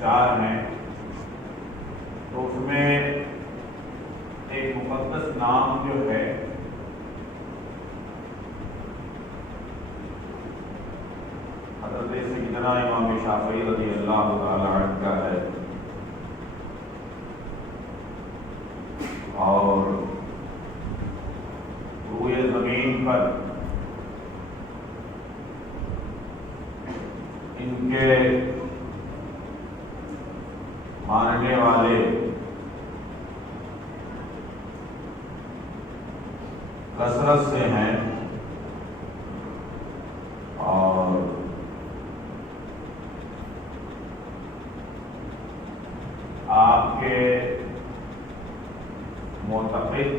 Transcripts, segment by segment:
4 ہیں، تو اس میں ایک مقدس نام جو ہے حضرت سیدنا امام شافعی رضی اللہ تعالی عنہ کا ہے، اور روئے زمین پر ان کے ماننے والے کثرت سے ہیں، اور آپ کے معتقد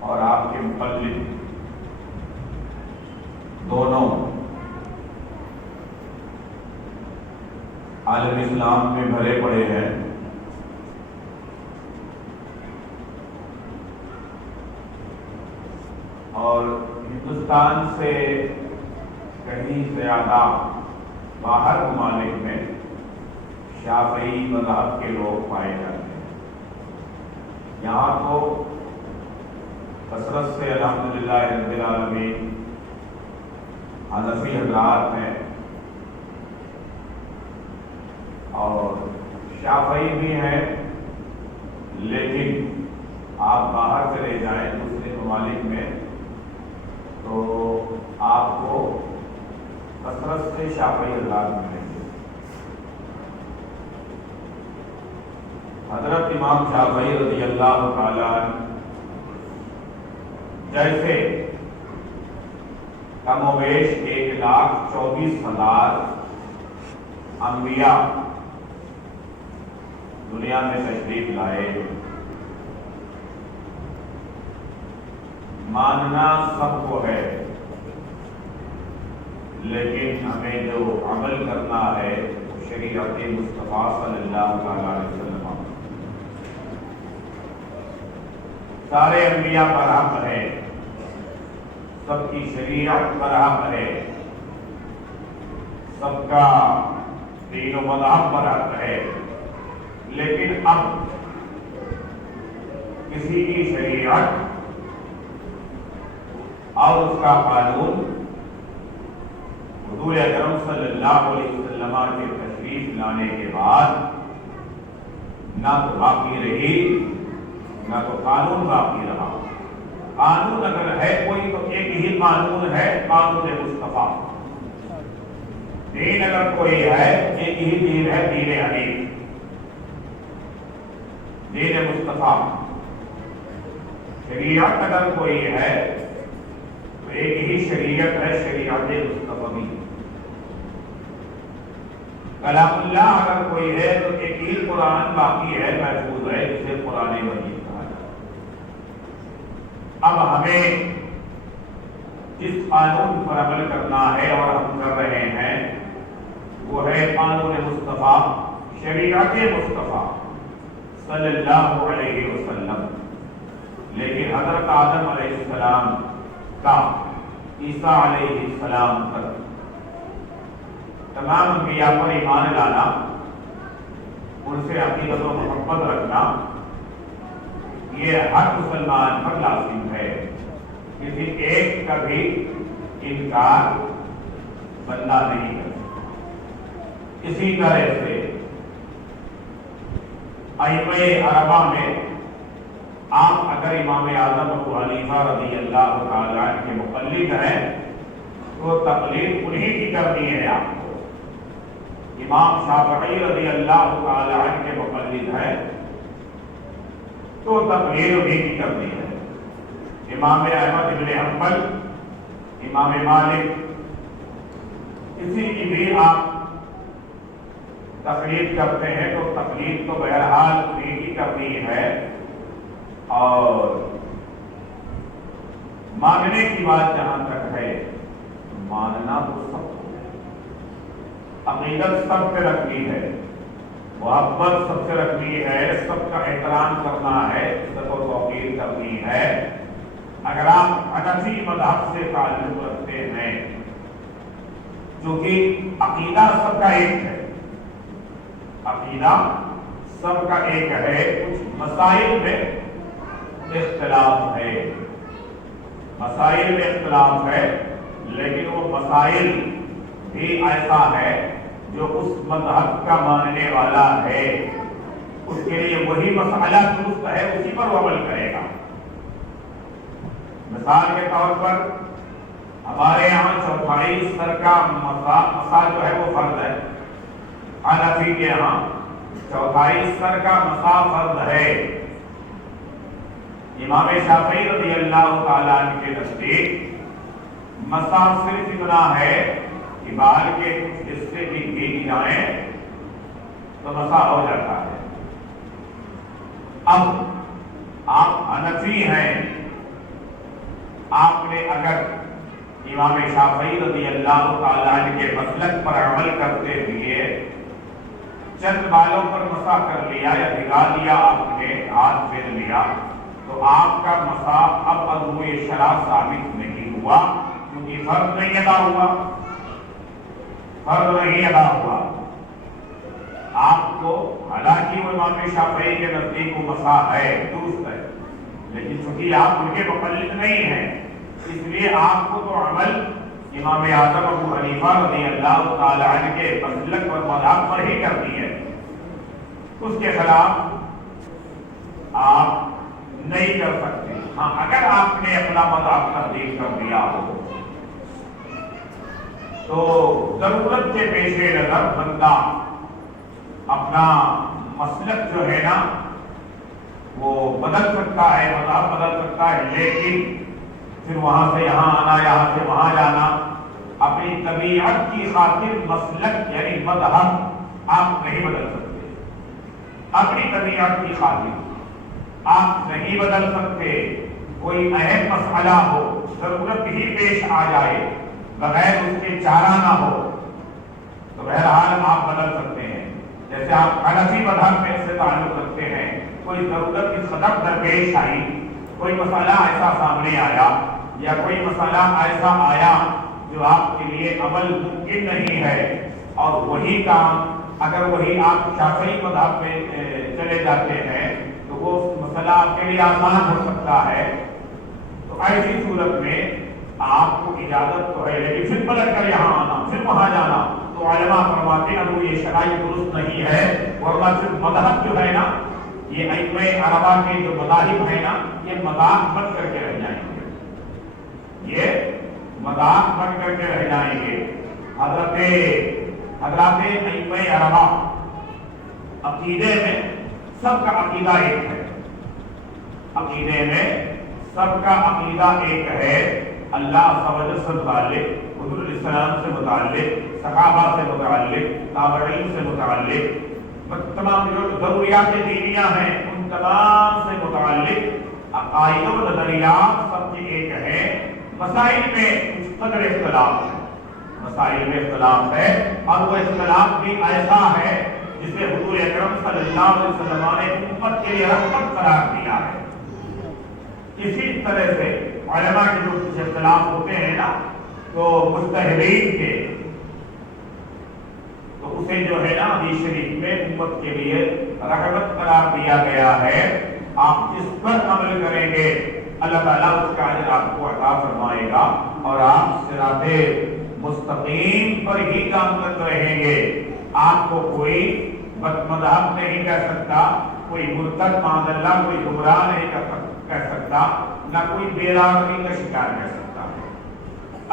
اور آپ کے مقلد دونوں عالم اسلام میں بھرے پڑے ہیں، اور ہندوستان سے کہیں زیادہ باہر ممالک میں شافعی مذہب کے لوگ پائے جاتے ہیں۔ یہاں تو کثرت سے الحمدللہ رب العالمین حنفی حضرات ہیں، اور شافعی بھی ہیں، لیکن آپ باہر چلے جائیں دوسرے ممالک میں تو آپ کو کثرت سے شافعی حضرات ملیں گے۔ حضرت امام شافعی رضی اللہ تعالی عنہ جیسے کم و بیش 1,24,000 انبیاء دنیا میں تشریف لائے، ماننا سب کو ہے، لیکن ہمیں جو عمل کرنا ہے وہ شریعت مصطفیٰ صلی اللہ تعالی علیہ وسلم۔ سارے انبیاء پر حق ہے، سب کی شریعت پر حق ہے، سب کا دین و مذہب پر حق ہے، لیکن اب کسی کی شریعت اور اس کا قانون حضور اکرم صلی اللہ علیہ وسلم کے تشریف لانے کے بعد نہ تو باقی رہی نہ تو قانون باقی رہا۔ قانون اگر ہے کوئی تو ایک ہی قانون ہے، قانون مصطفیٰ۔ دین اگر کوئی ہے ایک ہی دین ہے، دین حنیف، دین مصطفیٰ۔ شریعت اگر کوئی ہے تو ایک ہی شریعت ہے، شریعت مصطفی۔ کلام اللہ اگر کوئی ہے تو ایک ہی قرآن باقی ہے، محفوظ ہے، جسے قرآن مجید کہا جاتا ہے۔ اب ہمیں جس قانون پر عمل کرنا ہے اور ہم کر رہے ہیں وہ ہے قانون مصطفیٰ، شریعت مصطفیٰ صلی اللہ علیہ وسلم۔ لیکن حضرت آدم علیہ السلام کا عیسیٰ علیہ السلام تک تمام انبیاء پر ایمان لانا، ان سے عقیدت و محبت رکھنا، یہ ہر مسلمان پر لازم ہے۔ کسی ایک کا بھی انکار بندہ نہیں کرتا۔ اسی طرح سے ائمہ اربعہ میں آپ اگر امام اعظم ابو حنیفہ رضی اللہ تعالی عنہ کے مقلد ہیں تو تقلید انہی کی کرنی ہے آپ کو۔ امام شافعی رضی اللہ تعالی عنہ کے مقلد ہیں تو تقلید انہی کی کرنی ہے۔ امام احمد بن حنبل، امام مالک، کسی کی بھی آپ تقلید کرتے ہیں تو تقلید تو بہرحال انہی کی کرنی ہے۔ اور ماننے کی بات جہاں تک ہے، ماننا تو سب کو ہے، عقیدت سب سے رکھنی ہے، محبت سب سے رکھنی ہے، سب کا احترام کرنا ہے، عزت و توقیر کرنی ہے۔ اگر آپ حنفی مذہب سے تعلق رکھتے ہیں جو کہ عقیدہ سب کا ایک ہے، عقیدہ سب کا ایک ہے، کچھ مسائل میں اختلاف ہے، مسائل میں اختلاف ہے، لیکن وہ مسائل بھی ایسا ہے جو اس مذہب کا ماننے والا ہے اس کے لیے وہی مسئلہ درست ہے، اسی پر وہ عمل کرے گا۔ مثال کے طور پر ہمارے یہاں چوتھائی سر کا مسا جو ہے وہ فرض ہے، حنفی کے یہاں چوتھائی سر کا مسا فرض ہے۔ امام شافعی رضی اللہ تعالیٰ عنہ کے نزدیک مسا صرف اتنا ہے کہ بال کے کچھ حصے بھی بھیگ جائیں تو مسا ہو جاتا ہے۔ اب آپ حنفی ہیں، آپ نے اگر امام شافعی رضی اللہ تعالیٰ عنہ کے مسلک پر عمل کرتے ہوئے چند بالوں پر مسا کر لیا یا بھگا لیا، آپ نے ہاتھ پھیر لیا، تو آپ کا مسا اب عضو شرع ثابت نہیں ہوا، کیونکہ فرض نہیں ادا ہوا، فرض نہیں ادا ہوا۔ آپ کو حالانکہ وہ امام شافعی کے نزدیک وہ مسا ہے، درست ہے، لیکن چونکہ آپ ان کے مقلد نہیں ہیں، اس لیے آپ کو تو عمل امام اعظم ابو حنیفہ رضی اللہ تعالی عنہ کے مسلک اور مذہب پر ہی کرنی ہے، اس کے خلاف آپ نہیں کر سکتے۔ ہاں، اگر آپ نے اپنا مذہب تبدیل کر دیا ہو تو ضرورت کے پیش نظر بندہ اپنا مسلک جو ہے نا وہ بدل سکتا ہے، مذہب بدل سکتا ہے، لیکن پھر وہاں سے یہاں آنا، یہاں سے وہاں جانا، اپنی طبیعت کی خاطر مسلک یعنی مذہب آپ نہیں بدل سکتے، اپنی طبیعت کی خاطر آپ نہیں بدل سکتے۔ کوئی اہم مسئلہ ہو، ضرورت ہی پیش آ جائے، بغیر اس کے چارہ نہ ہو تو بہرحال آپ بدل سکتے ہیں۔ جیسے آپ حنفی مذہب میں سے تعلق رکھتے ہیں، کوئی ضرورت کی صدق درپیش آئی، کوئی مسئلہ ایسا سامنے آیا یا کوئی مسئلہ ایسا آیا جو آپ کے لیے عمل ممکن نہیں ہے، اور وہی کام اگر وہی آپ شافعی مذہب میں چلے جاتے ہیں تو وہ مسئلہ آپ کے لیے آسان ہو سکتا ہے، تو ایسی صورت میں آپ کو اجازت تو ہے، لیکن پھر پلٹ کر یہاں آنا، پھر وہاں جانا، تو علماء فرماتے ہیں اب یہ شرائع درست نہیں ہے، ورنہ پھر مذہب جو ہے نا، یہ ائمہ اربعہ کے جو مذاہب ہیں نا، یہ مذاق بن کر کے رہ جائیں گے، یہ مذاق بن کر کے رہ جائیں گے۔ حضرات ائمہ اربعہ عقیدے میں سب کا عقیدہ ایک ہے، عقیدے میں سب کا عقیدہ ایک ہے، اللہ سے متعلق، حضور علیہ السلام سے متعلق، صحابہ سے متعلق، تابعین سے متعلق، تمام جو ضروریات دینیہ ہیں ان تمام سے متعلق عقائد و نظریات سب کی ایک ہے۔ مسائل میں کچھ قدر اختلاف ہے، مسائل میں اختلاف ہے، اور وہ اختلاف بھی ایسا ہے جسے حضور اکرم صلی اللہ علیہ وسلم نے امت کے لیے رحمت قرار دیا ہے۔ اسی طرح سے علماء کے جو کچھ اختلاف ہوتے ہیں نا، تو مجتہدین کے، تو اسے جو ہے نا حدیث شریف میں امت کے لیے رحمت قرار دیا گیا ہے۔ آپ جس پر عمل کریں گے اللہ تعالیٰ اس کا اجر آپ کو عطا فرمائے گا، اور آپ صراط مستقیم پر ہی کام کرتے رہیں گے۔ آپ کو کوئی بد مذہب نہیں کہہ سکتا، کوئی مرتد معاذ اللہ کوئی گمراہ نہیں کہہ سکتا، نہ کوئی بے راہی کا شکار کہہ سکتا ہے۔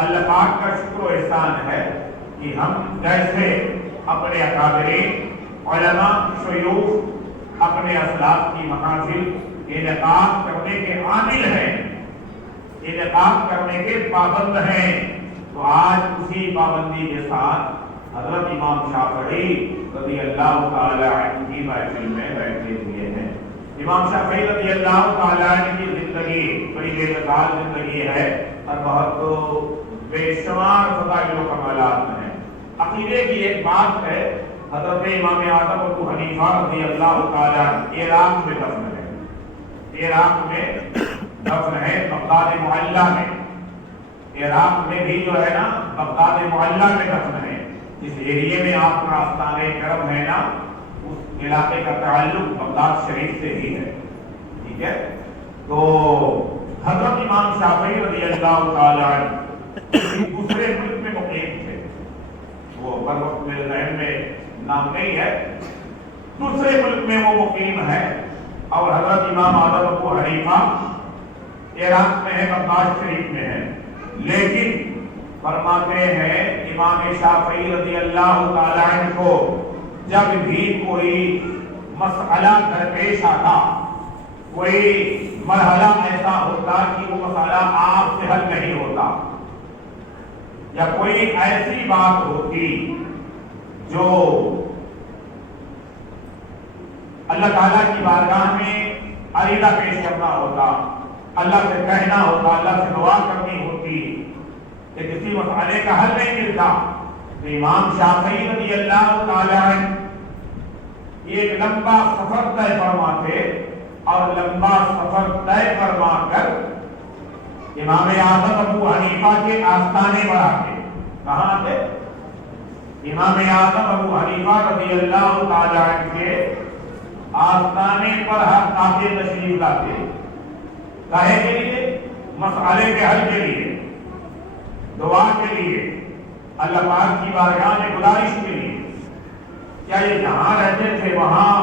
اللہ پاک کا شکر و احسان ہے کہ ہم جیسے اپنے اکابرین علماء شیوخ اپنے اسلاف کی محافل انعقاد کرنے کے عامل ہیں، انعقاد کرنے کے پابند ہیں، تو آج اسی پابندی کے ساتھ حضرت امام شافعی رضی اللہ تعالی عنہ کی محفل میں بیٹھے ہوئے ہیں۔ امام شافعی رضی اللہ تعالی عنہ کی زندگی بڑی بے مثال زندگی ہے، اور بہت بے شمار فضائل و کمالات ہیں۔ عقیدے کی ایک بات ہے، حضرت امام اعظم ابو حنیفہ رضی اللہ تعالی عنہ عراق میں دفن ہے، عراق میں دفن ہے، بغداد معلّہ میں، عراق میں بھی جو ہے نا بغداد معلّہ میں دفن ہے۔ اس ایریے میں آپ کا آستانِ کرم ہے نا، اس علاقے کا تعلق بغداد شریف سے ہی ہے، ٹھیک ہے؟ تو حضرت امام شافعی رضی اللہ تعالی عنہ دوسرے ملک میں مقیم تھے، وہ ہر وقت میرے ذہن میں نام نہیں ہے، دوسرے ملک میں وہ مقیم ہے، اور حضرت امام اعظم ابو حنیفہ عراق میں ہے، بغداد شریف میں ہے۔ لیکن فرماتے ہیں امام شافعی رضی اللہ تعالی عنہ کو جب بھی کوئی مسئلہ درپیش آتا، کوئی مرحلہ ایسا ہوتا کہ وہ مسئلہ آپ سے حل نہیں ہوتا، یا کوئی ایسی بات ہوتی جو اللہ تعالیٰ کی بارگاہ میں عریضہ پیش کرنا ہوتا، اللہ سے کہنا ہوتا، اللہ سے دعا کرنی ہوتی کہ کسی مسئلے کا حل نہیں ملتا، تو امام شافعی رضی اللہ تعالی عنہ ایک لمبا سفر طے فرماتے، اور لمبا سفر طے فرما کر امام اعظم ابو حنیفہ کے آستانے پر آتے۔ کہاں آتے؟ امام اعظم ابو حنیفہ رضی اللہ تعالی عنہ کے آستانے پر آتے تشریف لاتے، کاہے کے لیے؟ مسئلے کے حل کے لیے، دعا کے لیے، اللہ پاک کی بارگاہ میں گزارش کے لیے۔ کیا یہ جہاں رہتے تھے وہاں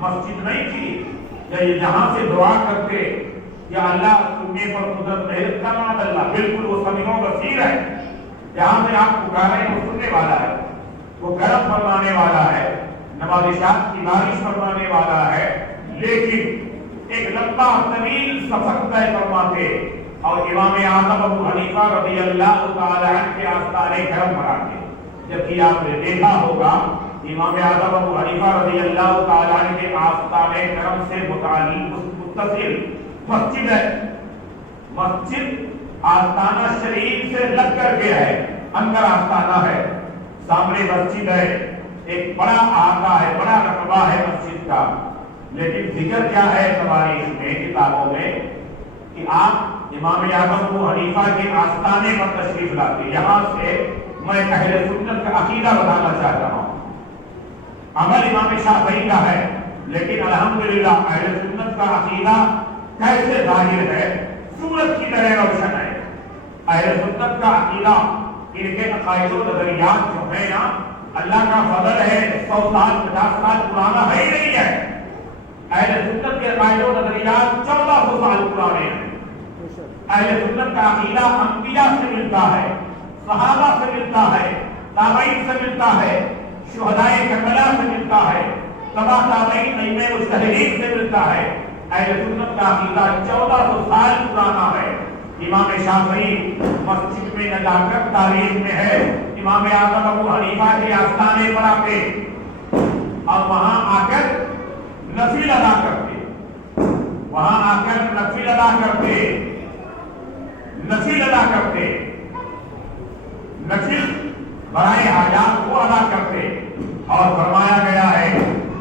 مسجد نہیں تھی؟ یا یہ جہاں سے دعا کرتے یا اللہ سننے پر قدرت نہیں کا معاذ اللہ؟ بالکل وہ سمیع بصیر ہے، جہاں سے آپ پکارے وہ سننے والا ہے، وہ کرم فرمانے والا ہے، نوازشات کی بارش فرمانے والا ہے۔ لیکن ایک لمبا طویل سفر طے فرماتے اور امام اعظم ابو حنیفہ رضی اللہ تعالی عنہ کے آستانے کرم پر آتے۔ جبکہ آپ نے دیکھا ہوگا امام اعظم ابو حنیفہ رضی اللہ تعالی عنہ کے آستانے کرم سے متصل مسجد ہے، مسجد آستانہ شریف سے لگ کر کے ہے، اندر آستانہ ہے، سامنے مسجد ہے، ایک بڑا احاطہ ہے، بڑا رقبہ ہے مسجد کا۔ لیکن ذکر کیا ہے تواریخ میں، کتابوں میں، کہ آپ امام اعظم ابو حنیفہ کے آستانے پر تشریف لاتے۔ یہاں سے میں اہل سنت کا عقیدہ بتانا چاہتا ہوں۔ عمل امام شافعی کا ہے، لیکن الحمدللہ اہل سنت کا عقیدہ کیسے ظاہر ہے؟ سورج کی طرح روشن ہے۔ اہل سنت کا عقیدہ، ان کے عقائد و نظریات جو ہے نا، اللہ کا فضل ہے، 100 سال 50 سال پرانا ہے ہی نہیں ہے۔ اہل سنت کے عقائد و نظریات 1400 سال پرانے ہیں۔ اہل سنت کا عقیدہ انبیاء سے ملتا ہے، صحابہ سے ملتا ہے، تابعین سے ملتا ہے، شہدائے کربلا سے ملتا ہے، تبع تابعین ائمہ مجتہدین سے ملتا ہے۔ اہل سنت کا عقیدہ 1400 سال پرانا ہے۔ امام شافعی مسجد میں نزاکت تاریخ میں ہے، امام اعظم ابو حنیفہ کے آستانے پر آتے اور وہاں آ کر نفل ادا کرتے، وہاں آ کر نفل ادا کرتے، نفل ادا کرتے، نفل برائے حاجات کو ادا کرتے۔ اور فرمایا گیا ہے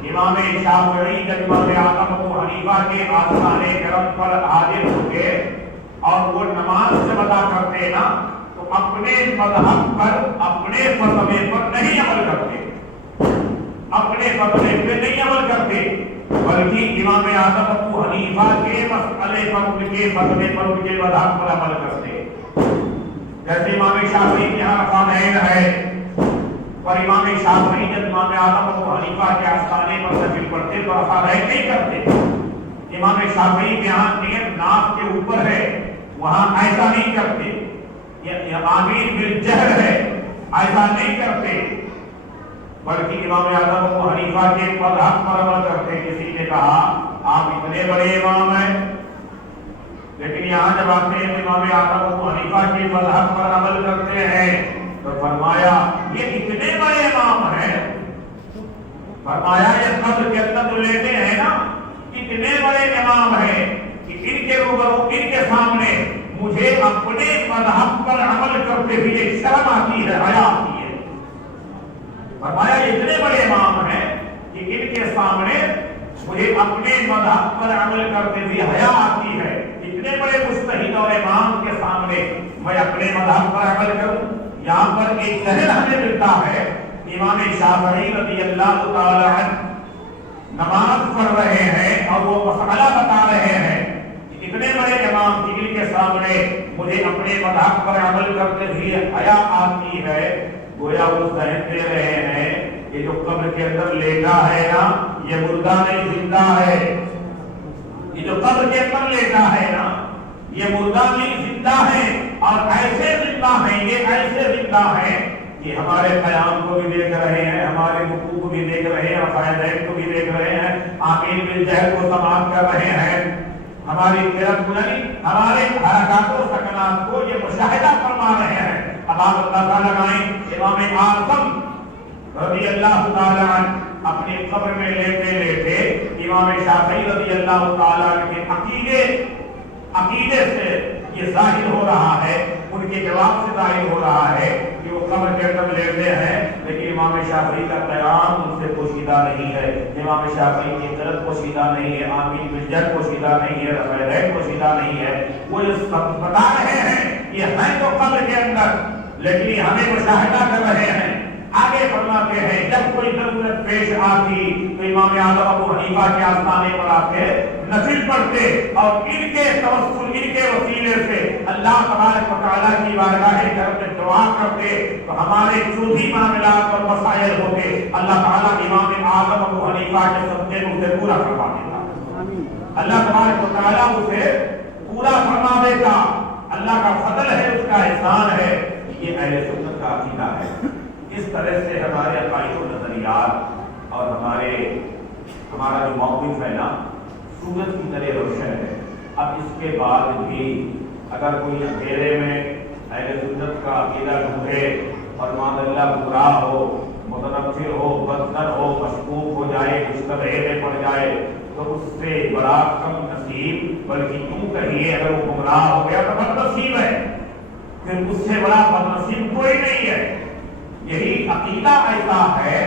امام شافعی جب امام اعظم ابو حنیفہ کے آستانے کرم پر حاضر ہوتے اور وہ نماز جب ادا کرتے نا، تو اپنے مذہب پر، اپنے فتوے پر نہیں عمل کرتے، اپنے فتوے پہ نہیں عمل کرتے، بلکہ امام اعظم ابو حنیفہ کے مسئلے پر، ان کے فتوے پر، ان کے مذہب پر عمل کرتے۔ جیسے امام شافعی کے یہاں رفعنین ہے، اور امام شافعی جب امام اعظم ابو حنیفہ کے آستانے پر نفل پڑھتے تو رفعنین نہیں کرتے۔ امام شافعی کے یہاں نیت ناف کے اوپر ہے، وہاں ایسا نہیں کرتے۔ یہ آمین بالجہر ہے، ایسا نہیں کرتے، بلکہ امام اعظم ابو حنیفہ کے مذہب پر عمل کرتے۔ کسی نے کہا آپ اتنے بڑے امام ہیں، لیکن یہاں جب آتے ہیں امام اعظم ابو حنیفہ کے مذہب پر عمل کرتے ہیں، تو فرمایا یہ اتنے بڑے امام ہیں، فرمایا یہ قبر کے اندر لیتے ہیں نا، اتنے بڑے امام ہیں کہ ان کے روبرو، ان کے سامنے مجھے اپنے مذہب پر عمل کرتے ہوئے شرم آتی ہے، حیا آتی ہے۔ فرمایا اتنے بڑے امام ہیں کہ ان کے سامنے مجھے اپنے مذہب پر عمل کرتے ہوئے حیا آتی ہے۔ اتنے بڑے مجتہد اور امام کے سامنے میں اپنے مذہب پر عمل کروں۔ یہاں پر ایک ذہن ہمیں ملتا ہے، امام شافعی رضی اللہ تعالی عنہ نماز پڑھ رہے ہیں اور وہ مسئلہ بتا رہے ہیں کہ اتنے بڑے امام دین کے سامنے مجھے اپنے مذہب پر عمل کرتے ہوئے حیا آتی ہے، گویا وہ ذہن دے رہے ہیں کہ جو قبر کے اندر لیٹا ہے نا یہ مردہ نہیں زندہ ہے، یہ جو قبر کے اندر لیٹا ہے نا یہ مردہ نہیں زندہ ہے، اور ایسے زندہ ہیں، یہ ایسے زندہ ہیں کہ ہمارے قیام کو بھی دیکھ رہے ہیں، ہمارے رکوع کو بھی دیکھ رہے ہیں، رفعین کو بھی دیکھ رہے ہیں، آمین بالجہر کو سماعت کر رہے ہیں، ہماری قرات کو یعنی ہمارے حرکات و سکنات کو یہ مشاہدہ فرما رہے ہیں۔ اب آپ اندازہ لگائیں امام اعظم رضی اللہ تعالیٰ عنہ اپنی قبر میں لیٹے لیٹے امام شافعی رضی اللہ تعالیٰ عنہ کے عقیدے سے یہ ظاہر ہو رہا ہے، ان کے جواب سے ظاہر ہو رہا ہے کہ وہ قبر کے اندر لیٹے ہیں، لیکن امام شافعی کا قیام ان سے پوشیدہ نہیں ہے، امام شافعی کی قرات پوشیدہ نہیں ہے، آمین بالجہر پوشیدہ نہیں ہے، رفعین پوشیدہ نہیں ہے۔ وہ یہ سب بتا رہے ہیں یہ ہیں تو قبر کے اندر لیکن ہمیں مشاہدہ کر رہے ہیں۔ آگے فرماتے ہیں جب کوئی ضرورت پیش آتی تو امام اعظم ابو حنیفہ کے آستانے پر آتے، نفل پڑھتے اور ان کے توسل، ان کے وسیلے سے اللہ تبارک و تعالیٰ کی بارگاہ کرم میں دعا کرتے تو ہمارے جو بھی معاملات اور مسائل ہوتے اللہ تعالیٰ امام اعظم ابو حنیفہ کے صدقے کو اسے پورا کروا دیتا، اللہ تبارک و تعالیٰ اسے پورا فرما دیتا، اللہ کا فضل ہے، اس کا احسان ہے۔ یہ اہل سنت کا عقیدہ ہے۔ اس طرح سے ہمارے عقائد و نظریات اور ہمارا جو موقف ہے نا سورج کی طرح روشن ہے۔ اب اس کے بعد بھی اگر کوئی اندھیرے میں اہل سنت کا عقیدہ ڈھونڈے اور معاذ اللہ گمراہ ہو، متنفر ہو، بدتر ہو، مشکوک ہو جائے، مشتبہ میں پڑ جائے تو اس سے بڑا کم نصیب، بلکہ یوں کہیے اگر وہ گمراہ ہو گیا تو بد نصیب ہے، پھر اس سے بڑا بد نصیب کوئی نہیں ہے۔ یہی عقیدہ ایسا ہے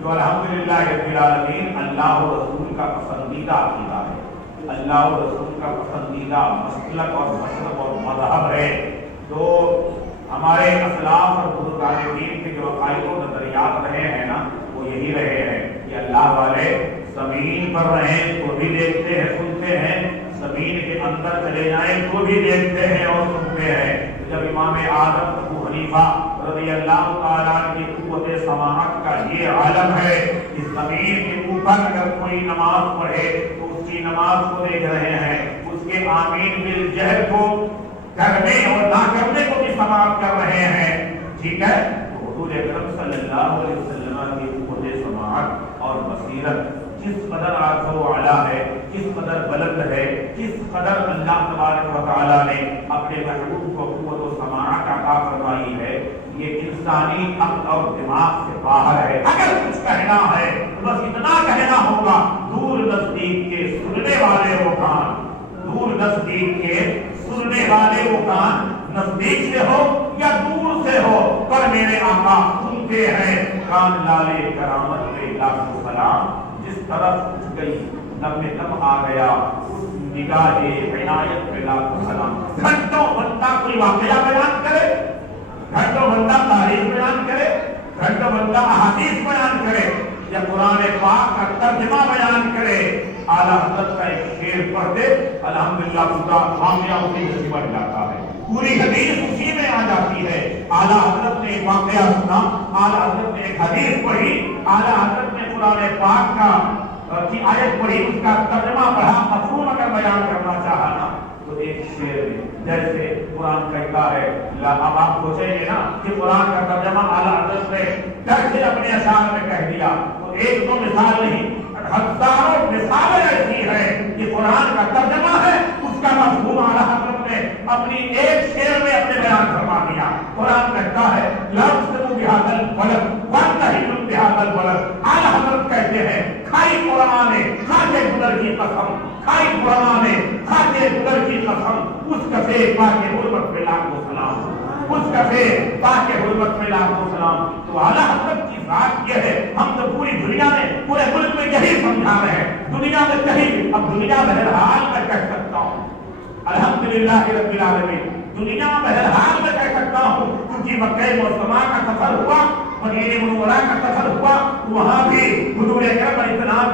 جو الحمدللہ رب العالمین اللہ و رسول کا پسندیدہ عقیدہ ہے، اللہ و رسول کا پسندیدہ مسلک اور مشرب اور مذہب ہے۔ تو ہمارے اسلاف اور بزرگان دین کے جو عقائد و نظریات رہے ہیں نا وہ یہی رہے ہیں کہ اللہ والے زمین پر رہیں تو بھی دیکھتے ہیں سنتے ہیں، زمین کے اندر چلے جائیں تو بھی دیکھتے ہیں اور سنتے ہیں۔ جب امام اعظم ابو حنیفہ رضی اللہ تعالیٰ کی قوت سماعت کا یہ عالم ہے کہ زمین کے اوپر اگر کوئی نماز پڑھے تو اس کی نماز کو دیکھ رہے ہیں، اس کے آمین بالجہر کو کرنے اور نہ کرنے کو بھی سماعت کر رہے ہیں، ٹھیک ہے۔ تو حضور اکرم صلی اللہ علیہ وسلم کی قوت سماعت اور بصیرت کس قدر عالی و اعلیٰ ہے، کس قدر بلند ہے، کس قدر اللہ تبارک و تعالیٰ نے اپنے محبوب کو قوت و سماعت عطا فرمائی ہے، یہ انسانی عقل اور دماغ سے باہر ہے۔ اگر کچھ کہنا ہے تو بس اتنا کہنا ہوگا، دور نزدیک کے سننے والے وہ کان، دور نزدیک کے سننے والے وہ کان، نزدیک سے ہو یا دور سے ہو، پر میرے آقا سنتے ہیں۔ کان لالے کرامت پہ لاکھوں سلام، جس طرف اٹھ گئی دم میں دم آ گیا، اس نگاہ عنایت پہ لاکھوں سلام۔ گھنٹوں بندہ کوئی واقعہ بیان کرے، گھنٹوں بندہ تاریخ بیان کرے، گھنٹوں بندہ احادیث بیان کرے یا قرآن پاک کا ترجمہ بیان کرے، اعلیٰ حضرت کا ایک شعر پڑھتے الحمدللہ پورا معاملہ اسی میں سمجھ جاتا ہے، پوری حدیث اسی میں آ جاتی ہے۔ اعلیٰ حضرت نے ایک واقعہ سنا، اعلیٰ حضرت نے ایک حدیث پڑھی، اعلیٰ حضرت نے قرآن پاک کا کی آیت پڑھی، اس کا ترجمہ پڑھا، مفہوم اگر بیان کرنا چاہا نا تو ایک شعر میں جیسے قرآن کہتا ہے، اب آپ سوچیں گے نا کہ قرآن کا ترجمہ اعلیٰ حضرت نے کیسے اپنے اشعار میں کہہ دیا، تو ایک دو مثال نہیں، ہزاروں مثالیں ایسی ہیں کہ قرآن کا ترجمہ ہے، اس کا مفہوم اعلیٰ حضرت نے اپنی ایک شعر میں اپنے بیان فرما دیا۔ قرآن کہتا ہے لفظ بہذا البلد وانتہی بہذا البلد، اعلیٰ حضرت کہتے ہیں کھائی قرآن نے کھاتے گدر کی قسم، کھائی قرآن نے کھاتے گدر کی قسم، اس کفے پاک حرمت پہ لاکھوں سلام، اس کفے پاک حرمت پہ لاکھوں سلام۔ تو اعلیٰ حضرت کی بات یہ ہے، ہم تو پوری دنیا میں پورے ملک میں یہی سمجھا رہے ہیں، دنیا میں کہیں، اب دنیا بہرحال میں کہہ سکتا ہوں الحمدللہ رب العالمین، دنیا بہرحال میں کہہ سکتا ہوں کیونکہ مکہ معظمہ کا سفر ہوا، مدینہ منورہ کا سفر ہوا، وہاں بھی حضور اکرم علیہ السلام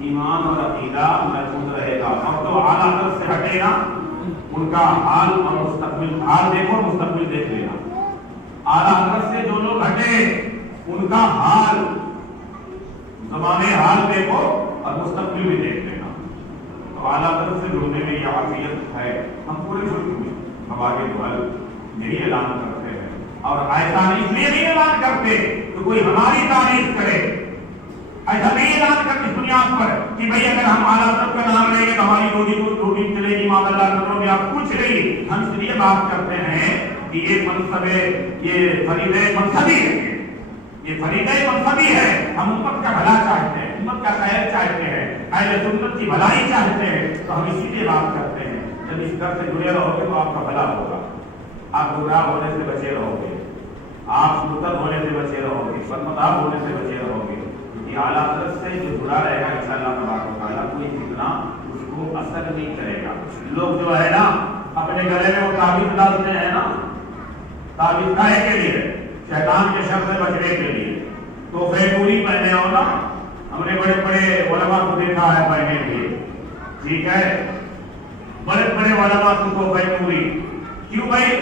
ایمان اور عقیدہ محفوظ رہے گا. اور جو اعلیٰ حضرت سے ہٹے نا ان کا حال اور مستقبل، حال دیکھو مستقبل دیکھ لینا. اعلیٰ حضرت سے جو لوگ ہٹے ان کا حال، زمانے حال دیکھو اور مستقبل بھی دیکھ لینا. تو اعلیٰ حضرت سے جڑنے میں یہ عافیت ہے. ہم پورے ملک میں ہم آگے بڑھ یہی اعلان کرتے ہیں، اور ایسا اس لیے نہیں اعلان کرتے کہ کوئی ہماری تعریف کرے. ایسا نہیں اعلان کرتے اس بنیاد پر کہ بھئی اگر ہم اعلیٰ حضرت کا نام لیں گے تو ہماری روٹی چلے گی، معاملہ کرو گے آپ کچھ نہیں. ہم اس لیے بات کرتے ہیں کہ یہ منصب یہ فریضہ منصبی ہے، یہ فریضہ منصبی ہے. ہم امت کا بھلا چاہتے ہیں، امت کا خیر چاہتے ہیں، اہل سنت کی بھلائی چاہتے ہیں. تو ہم اسی لیے بات کرتے ہیں جب اس در سے جڑے رہو گے تو آپ کا بھلا ہوگا. آپ گمراہ ہونے سے بچے رہو گے، آپ مرتد ہونے سے بچے رہو گے، بدمذہب ہونے سے بچے رہو گے. کیونکہ اعلیٰ حضرت سے جو جڑا رہے گا انشاءاللہ تبارک و تعالیٰ کوئی فتنہ اس کو اثر نہیں کرے گا. لوگ جو ہے نا اپنے گلے میں وہ تعویذ ڈالتے ہیں نا، تعویذ کاہے کے لیے؟ شیطان کے شر سے بچنے کے لیے. تو پوری پہنے ہو نا، ہم نے بڑے بڑے علماء کو دیکھا ہے پہنے کے، ٹھیک ہے، بڑے بڑے علماء کو پوری. کیوں بھائی؟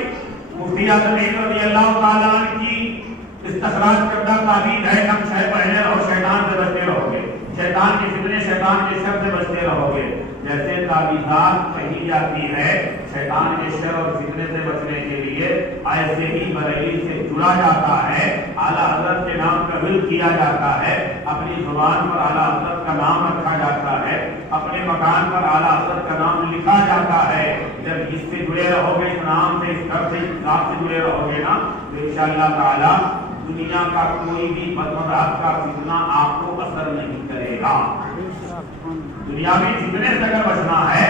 مفتی اعظم رضی اللہ تعالیٰ عنہ کی استخراج کردہ تعبیر ہے، ہم شے پہنے رہو شیطان سے بچتے رہو گے، شیطان کے فتنے شیطان کے شر سے بچتے رہو گے. جیسے تعویذات کہی جاتی ہے شیطان کے شر اور فتنے سے بچنے کے لیے، ایسے ہی بریلی سے جڑا جاتا ہے، اعلیٰ حضرت کے نام کا ورد کیا جاتا ہے، اپنی زبان پر اعلیٰ حضرت کا نام رکھا جاتا ہے، اپنے مکان پر اعلیٰ حضرت کا نام لکھا جاتا ہے. جب اس سے جڑے رہو گے، اس نام سے، اس گھر سے، اس ذات سے جڑے رہو گے نا، تو انشاءاللہ تعالی دنیا کا کوئی بھی بدمذہب کا فتنہ آپ کو اثر نہیں کرے گا. دنیاوی فتنے سے اگر بچنا ہے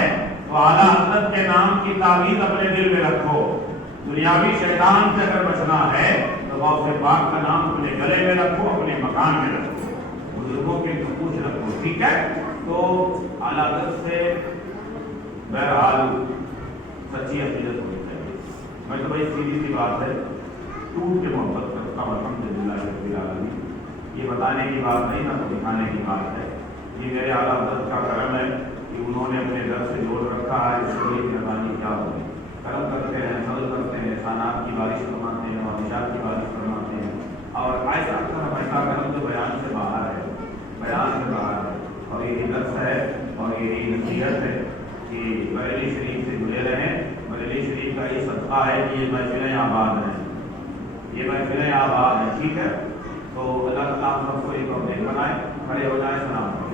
تو اعلیٰ حضرت کے نام کی تعویذ اپنے دل میں رکھو. دنیاوی شیطان سے اگر بچنا ہے تو غوث پاک کا نام اپنے گلے میں رکھو، اپنے مکان میں رکھو، بزرگوں کے نقوش رکھو. ٹھیک ہے؟ تو اعلیٰ حضرت سے بہرحال سچی عقیدت ہونی چاہیے. میں تو بھائی سیدھی سی بات ہے، ٹوٹ کے محبت کرتا ہوں الحمدللہ رب العالمین. یہ بتانے کی بات نہیں نہ تو دکھانے کی بات ہے. یہ میرے اعلیٰ حضرت کا کرم ہے کہ انہوں نے اپنے گھر سے جوڑ رکھا ہے. اس لیے مہربانی کیا ہوگی، کرم کرتے ہیں، فضل کرتے ہیں، احسانات کی بارش فرماتے ہیں، معاملات کی بارش فرماتے ہیں. اور ایسا کرم جو بیان سے باہر ہے، بیان سے باہر ہے. اور یہی درس ہے اور یہی نصیحت ہے کہ بریلی شریف سے جڑے رہیں. بریلی شریف کا یہ صدقہ ہے کہ یہ محفلیں آباد ہیں، یہ محفلیں آباد ہیں. ٹھیک ہے؟ تو اللہ تعالیٰ ہم سب کو ایک توفیق بنائے. کھڑے ہو جائیں، سلام.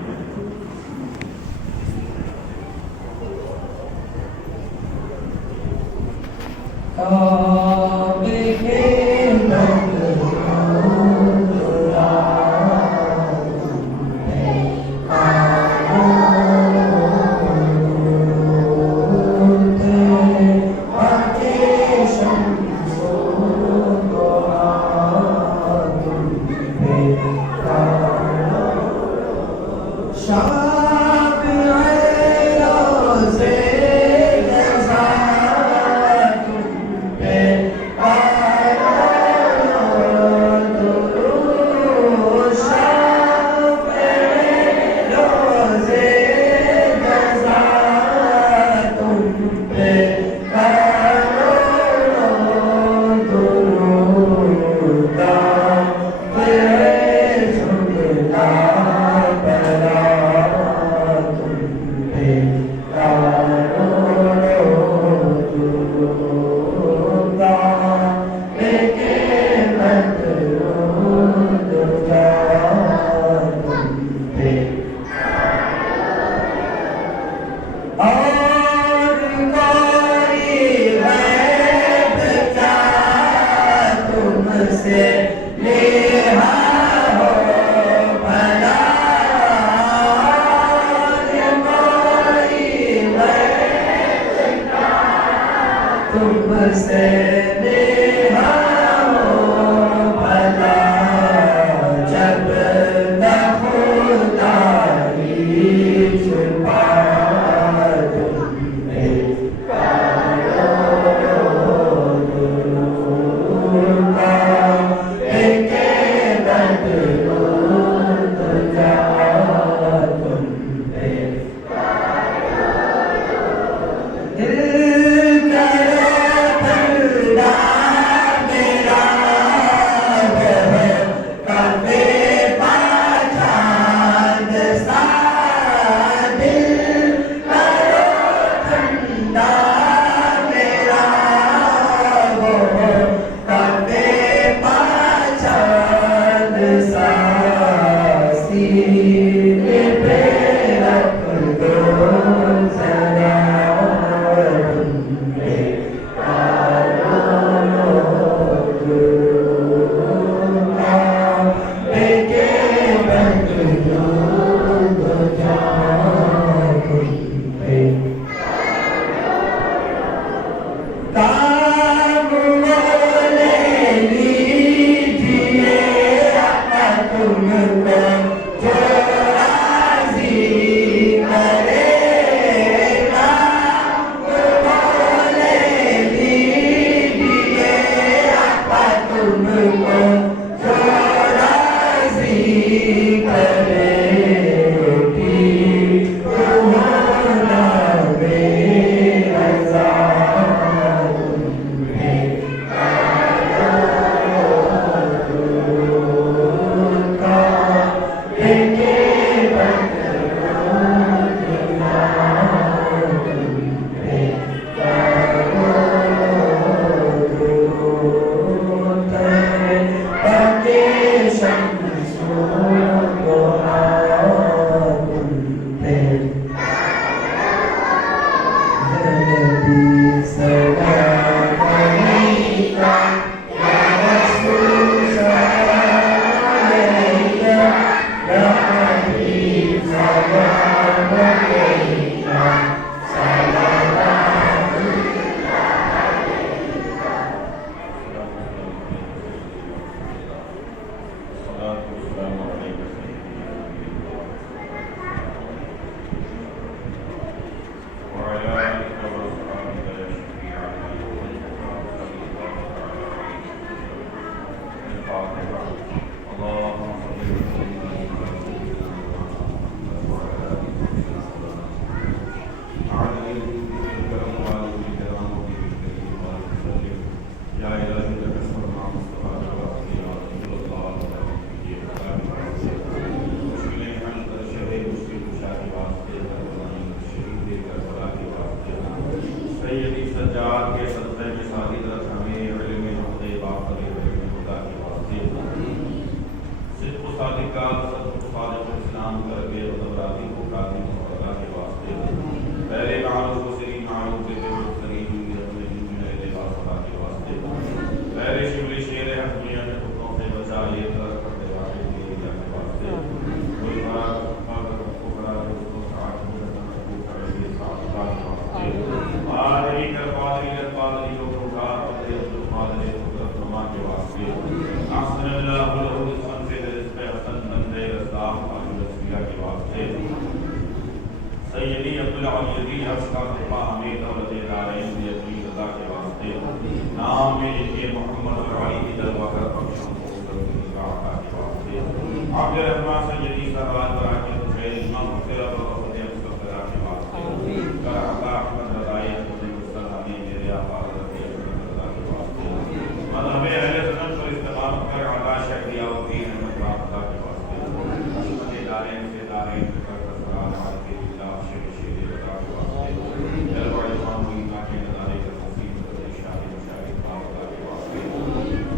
واسطے، سیدی عبدالعزیز حفظ کا صفحہ ہمیں دولت دارین دی عزیز رضا کے واسطے، نام میں لکھے محمد اور علی کی جلوہ کر بخشم کو کی راحہ کے واسطے، عبد الرحمن سیدی سرات براکت خیر امام مغفرت اور فتح مصطفیٰ کے واسطے، کر عطا احمد رضائی حضرت مسلمانی میرے آقا حضرت احمد رضا کے واسطے، مذہب اہل سنت پر استقامت کر عطا شہریہ و دین احمد رضا کے واسطے، عصمت دارین سے دارین کر کسرات حالت اللہ شیر شیر رضا کے واسطے، جلوہ امام مہینہ کے نظارے کا تفصیل بدل شاہد مشاہد رضا کے واسطے،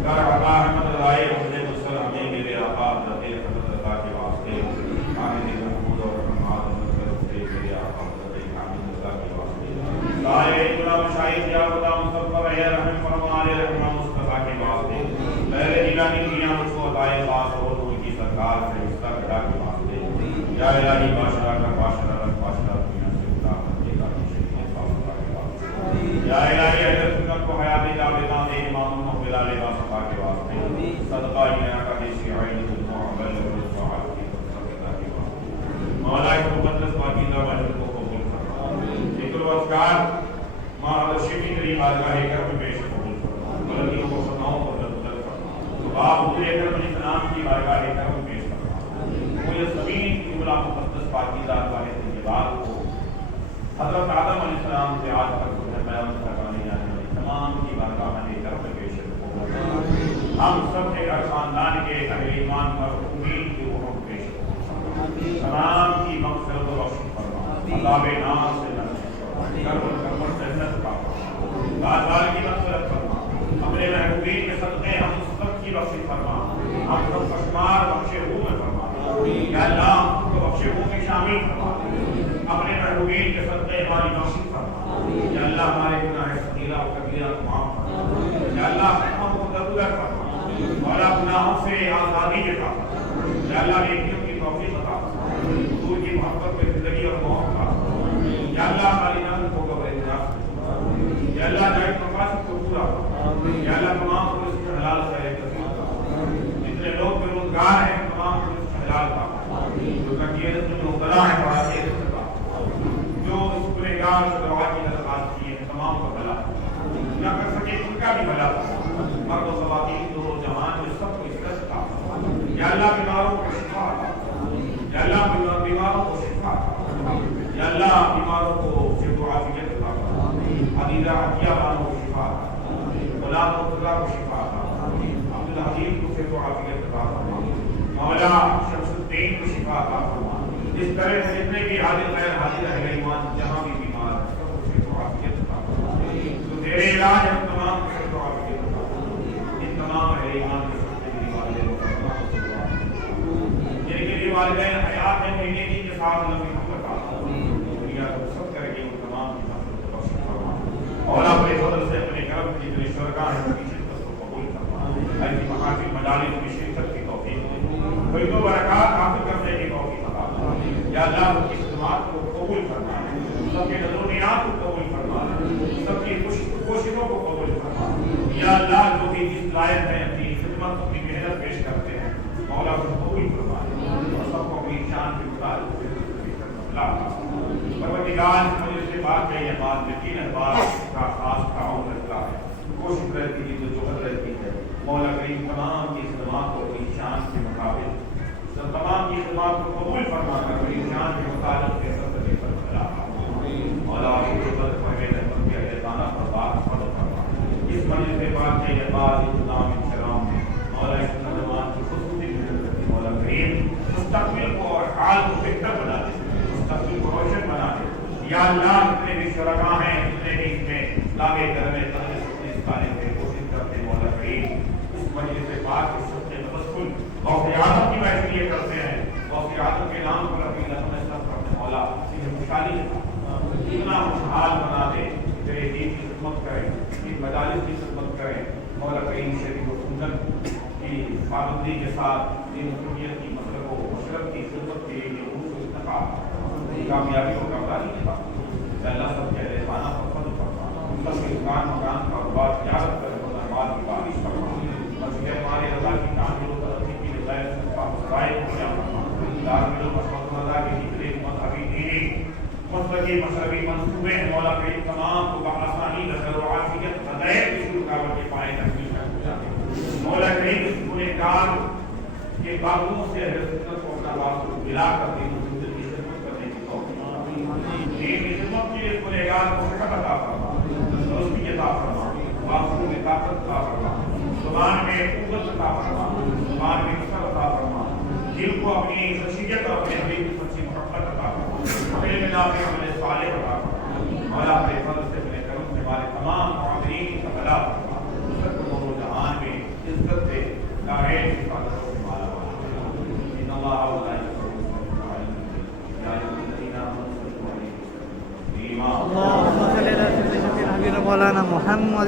کر عطا احمد رضائی حضرت مسلمانی میرے آقا حضرت احمد رضا کے واسطے، حامد محمود اور رحمات مذکر سے میرے آقا حضرت حامد رضا کے واسطے، سائے اتنا مشاہد یا خدا مصطفیٰ اے رحم فرما لے رحمہ مصطفیٰ کے واسطے، پہلے جیلانی دنیا مجھ کو عطائے خاص ہو تو ان کی سرکار سے حصہ گھڑا کے واسطے، یا الہی بادشاہ کا بادشاہ رکھ بادشاہ دنیا سے خدا بندے کا شریف صاحب کے واسطے، یا الہی اہل سنت کو حیات جاویداں دے امام محمد علی باصفا کے واسطے، صدقہ انہا کا دیسی عین المعبل والصحاب کی صدقہ کے واسطے، مولا کے مقدس پاکیزہ وجود کو قبول فرما، ذکر و اذکار حضرت شفیع تری بارگاہ کرم میں پیش قبول فرما، غلطیوں کو خطاؤں کو درگزر فرما، باب حضور اکرم علیہ السلام کی بارگاہ کرم میں پیش فرما، کوئی زمین کی مولا مقدس پاکیزہ واحد طیبات کو حضرت آدم علیہ السلام سے آج تک تمہیں بیان کروانے جانے والی تمام کی بارگاہ کرم میں پیش فرما، ہم سب کے ہر خاندان کے اہل ایمان پر امید کی روح پیش فرما، تمام کی مغفرت و بخش فرما، عذاب نار سے کربل جنت کا بار بار کی مغفرت فرما، اپنے محبوبین کے صدقے ہم سب کی بخش فرما، ہم سب کشمار بخش روح میں فرما، یا اللہ ہم کو بخش روح میں شامل فرما، اپنے محبوبین کے صدقے ہماری بخش فرما، یا اللہ ہمارے گناہ صغیرہ و کبیرہ کو معاف فرما، یا اللہ ہم کو درگزر فرما، مولا گناہوں سے آزادی عطا فرما، یا اللہ نیکیوں کی توفیق عطا فرما، حضور کی محبت میں زندگی اور موت عطا فرما، یا اللہ ہماری جان کو قبر نجات فرما، یا اللہ جائز مقاصد کو پورا فرما، یا اللہ تمام کو رزق حلال سے نصیب فرما، جتنے لوگ بے روزگار ہیں تمام کو رزق حلال فرما، جو تقیت میں مبتلا ہیں فراغت فرما، جو اس گنہگار سے دعا کی درخواست کی ہے تمام کو بھلا نہ کر سکے ان کا بھی بھلا فرما، مرد و خواتین دور و جہان میں سب کو عزت عطا فرما، یا اللہ بیماروں کو شفا عطا فرما، یا اللہ بیماروں کو شفا عطا فرما، یا اللہ بیماروں کو صحت و عافیت عطا فرما، عزیزہ عطیہ بانوں کو شفا عطا فرما، غلام مرتضیٰ کو شفا عطا فرما، عبدالحکیم کو صحت و عافیت عطا فرما، مولا شمس الدین کو شفا عطا فرما، اس طرح سے جتنے بھی حاضر غیر حاضر اہل ایمان جہاں بھی بیمار ہیں سب کو صحت و عافیت عطا فرما، تو تیرے علاج ہم تمام کو صحت و عافیت عطا فرما، ان تمام اہل ایمان کے سب کے والدین کو جن کے لیے والدین حیات میں مہینے کی کے ساتھ لمبی عمر عطا فرما، دنیا کو سب کرے گی ان تمام کی مغفرت و بخش فرما، اور اپنے فضل سے اپنے کرم کی جتنے شرکاء ہیں ان کی شرکت کو قبول فرما، ایسی محافل مجالس میں شرکت کی توفیق دے، فیض و برکات حاصل کرنے کی توفیق عطا فرما، یا اللہ ان کی خدمات کو قبول فرما، سب کے نظر و نیات کو قبول فرما، سب کی کوششوں کو قبول فرما، یا اللہ جو بھی جس لائق ہے اپنی خدمت اپنی محنت پیش کرتے ہیں مولا کو قبول فرما، اور سب کو اپنی شان کے مطابق پروردگار مجھے سے بات ہے یہ بات یقین احباب کا خاص تعاون رہتا ہے، کوشش رہتی ہے جو جوہر رہتی ہے، مولا کریم تمام کی خدمات کو اپنی شان کے مطابق تمام کی خدمات کو قبول فرما کر اپنی شان کے مطابق کے سب سے پر بھلا مولا کی قدرت پرویز احمد کے احسانہ پر بات فضل فرما، اس مجلس سے بات ہے یہ بات انتظام انشرام میں مولا اس نوجوان کی خصوصی محنت کرتی مولا کریم مستقبل کو اور حال کو بہتر بنا دے، مستقبل کو روشن بنا دے، یا اللہ جتنے بھی شرکاء ہیں جتنے بھی اس میں لاگے کرنے تدریس اس کارے سے کوشش کرتے مولا کریم اس مجلس سے بات کے سب سے تبسل غوث اعظم کی محفل یہ کرتے ہیں، غوث اعظم کے نام پر اپنی لطف نصرت کرتے مولا انہیں خوشحالی اتنا خوشحال بنا دے، تیرے دین کی خدمت کریں، ان مجالس کی خدمت کریں مولا کریم شریف و سنت کی پابندی کے ساتھ دین و دنیا کی مسلک و مشرق کی خدمت کے لیے روح و اتقاء کامیابی و کامیابی کے بعد اللہ سب کے احسانہ پر فضل فرما، سب کے دکان مکان کاروبار تجارت کرے مدربات کی بارش فرما، مسجد ہمارے رضا کی تعمیر و ترقی کی غیر صدقہ مسائل کو جا فرما، دار ملو مسعود رضا کی مسلکی مشربی منصوبے ہیں مولا کریم تمام کو بآسانی نصر و عافیت ہدایت کی رکاوٹیں پائے تکمیل کر پہنچا مولا کریم اس گنہگار کے باغوں سے حضرت کو اپنا واسطہ ملا کر دی زندگی کی خدمت کرنے کی توفیق دین کی خدمت کے لیے گنہگار کو صحت عطا فرما دوستی عطا فرما واسطوں میں طاقت عطا فرما زبان میں قوت عطا فرما زبان میں اثر عطا فرما دل کو اپنی خشیت اور اپنے حبیب کی سچی محبت عطا فرما علم نافع عمل صالح عطا فرما مولا اپنے فضل سے اپنے کرم سے ہمارے تمام معاملین کی بلا فرما عزت و جہان میں عزت سے دارین کی حفاظت و مالا والا ان اللہ علیہ اللهم صل على سيدنا مولانا محمد